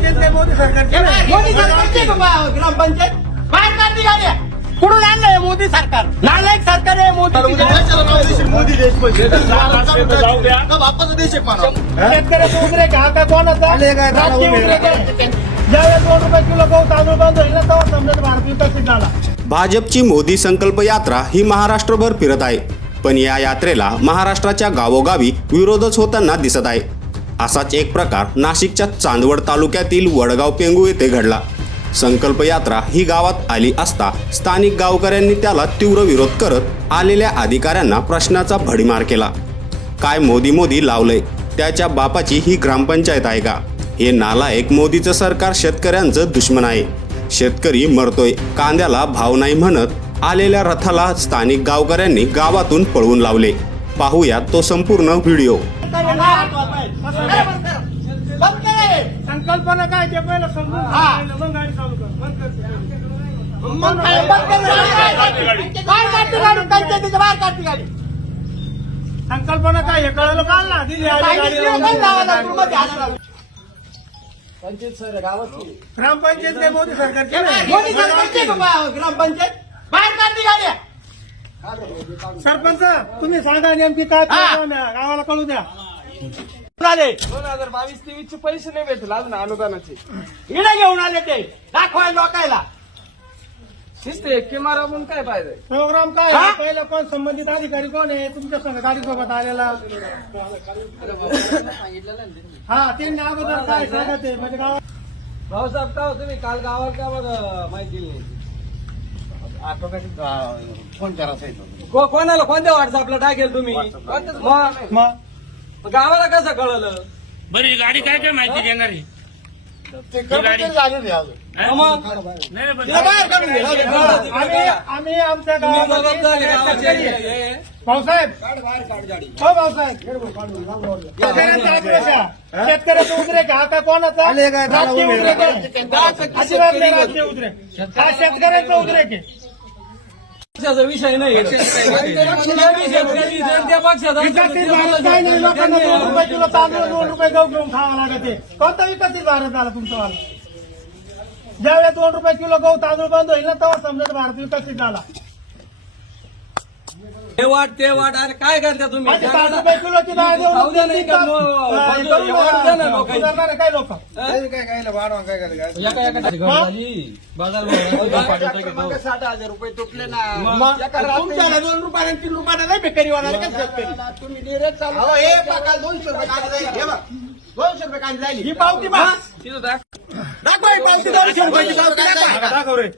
ग्रामपंचायत काय मोदी सरकारची का बा- ग्रामपंचायत? बाहेर काढली गाड्या कुठून आणलंय मोदी सरकार? नालायक सरकार आहे मोदी. मोदी देश म्हणजे बापाचा देश आहे पारा शेतकऱ्याचा उद्रेक काय कोणाचा? राजकीय. ज्यावेळेस दोन रुपये किलो गहू तांदूळ बंद होईल ना तेव्हा भारत भाजपची मोदी संकल्प यात्रा ही महाराष्ट्रभर फिरत आहे. पण या यात्रेला महाराष्ट्राच्या गावोगावी विरोधच होताना दिसत आहे. असाच एक प्रकार नाशिकच्या चांदवड तालुक्यातील वडगाव पेंगू येथे घडला. संकल्प यात्रा ही गावात आली असता स्थानिक गावकऱ्यांनी त्याला तीव्र विरोध करत आलेल्या अधिकाऱ्यांना प्रश्नाचा भडीमार केला. काय मोदी मोदी लावलंय? त्याच्या बापाची ही ग्रामपंचायत आहे का? हे नालायक मोदीचं सरकार शेतकऱ्यांचं दुश्मन आहे. शेतकरी मरतोय कांद्याला भाव नाही म्हणत आलेल्या रथाला स्थानिक गावकऱ्यांनी गावातून पळवून लावले. पाहूया तो संपूर्ण व्हिडिओ. संकल्पना काय ते पहिलं समजून हा. मग गाडी चालू कर. बंद कर. मग काय? बंद करे. बाहेर काढते गाडी. पंचायतीच्या बाहेर काढते गाडी. संकल्पना काय हे कळलं काल ना दिली पूर्वमध्ये हात लावा. ग्रामपंचायत काय मोदी सरकारची. मोदी सरकारची ग्रामपंचायत? बाहेर काढली गाड्या सरपंच तुम्ही सांगा नेमकी काय. गावाला कळू द्या. आले. दोन हजार बावीस तेवीस चे पैसे नाही भेटले अजून अनुदानाचे. इडे घेऊन आले ते. दाखवाय लोकायला. शिस्त एक मारा म्हणून काय पाहिजे प्रोग्राम काय हा? आहे? पहिलं कोण संबंधित अधिकारी कोण आहे? तुमच्या संघ गाडी सोबत आलेला. हा ते अगोदर काय सांगत आहे? म्हणजे गावात भाऊसाहेब का हो तुम्ही? काल गावाला का बघ माहिती दिली फोन करायचा को- कोणाला? कोणत्या व्हॉट्सअपला टाकेल तुम्ही? मग मग? गावाला कसं कळलं? बरी गाडी काय काय माहिती देणार आहे? ते कर्मचारी झाले नाही अजून. मग? नाही पण तिला बाहेर काढून घे. आम्ही आम्ही आमच्या तुम्ही जबाबदार गावामध्ये आहे गावाचे. शेतकरी आहे. हे- हे- भाऊसाहेब. हो भाऊसाहेब शेतकऱ्यांचा आहे. उद्रेक आहे. हा काय कोणाचा? राजकीय उद्रेक आहे. अजिबात नाही राजकीय उद्रेक. हा शेतकऱ्याचा उद्रेक आहे. पक्षाचा विषय नाही. शेतकरी शेतकरी जनता पक्षाचा विकसित भारत काय नाही लोकांना दोन रुपये किलो तांदूळ दोन रुपये गहू घेऊन खावा लागत आहे. कोणता विकसित भारत झाला तुमचा वाला? ज्यावेळेस दोन रुपये किलो गहू तांदूळ बंद होईल ना तेव्हा समजत भारत विकसित झाला. हे वाट ते वाट अरे काय करता तुम्ही आणि साठ रुपये किलोची डाळ देऊन खाऊ द्या नाही का? तीन तास, नो- अं, पण करून, एवढं द्या ना अं, लोकांनी. सुधारणारे काय लोक काय काय वाढवा काय करायचं एका एका ठिकाणी झाली. बाजार भरण्याची साठ हजार रुपये तुटले ना मग? एका तुमच्याला दोन रुपयाने तीन रुपयाने नाही बेकारी होणार का शेतकरी तुम्ही निर्यात चालू अहो, हे बघा दोनशे रुपये कांदे जाईल. हे बघ. दोनशे रुपये कांदे जाईल ही पावती. दाखवा ही दोनशे रुपयाची पावती दाखवा. दाखव रे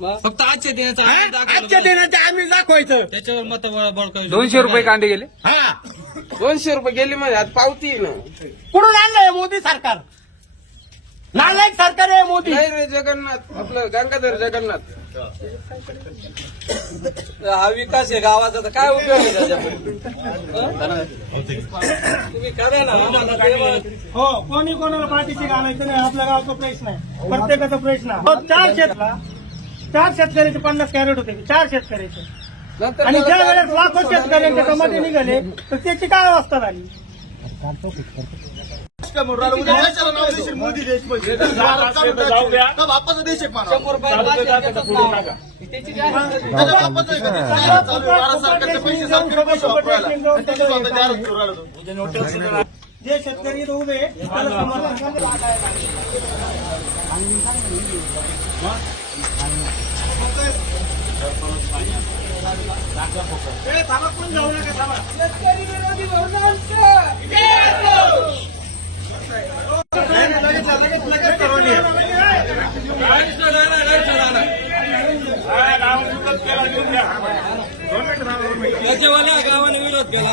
फक्त आजच्या दिनाचं हा? दाखवलं. आजच्या दिनाचे आम्ही दाखवायचं. त्याच्यावर मत बळकावी दोनशे रुपये कांदे गेले? हा. दोनशे रुपये गेले म्हणजे आता पावती आहे ना. कुठून आणलंय मोदी सरकार? नालायक सरकार आहे मोदी. नाही रे जगन्नाथ. आपलं गंगाधर जगन्नाथ. हा विकास आहे गावाचा तर काय उपयोग आहे त्याच्यामध्ये? हं? तुम्ही करा ना. आम्हाला तेव्हा- हो कोणी कोणाला पाठीशी घालायचं नाही आपल्या गावचा प्रश्न आहे. प्रत्येकाचा प्रश्न आहे. हो, चार शेतला चार शेतकऱ्याचे पन्नास कॅरेट होते चार शेतकऱ्याचे आणि ज्या वेळेस लाखो शेतकऱ्यांचे टमाटे निघाले तर त्याची काय अवस्था झाली मोदी देश म्हणजे बापाचा देश. त्याच्या बापाचं सरकारचे पैसे सरकारी पैसे वापरायला. राहिला. जे शेतकरी इथं उभे आहेत, त्याला कोण जाऊ नका, थांबा. राईटचं जाणार, राईटचं जाणार. त्याच्यावाल्या गावाने विरोध केला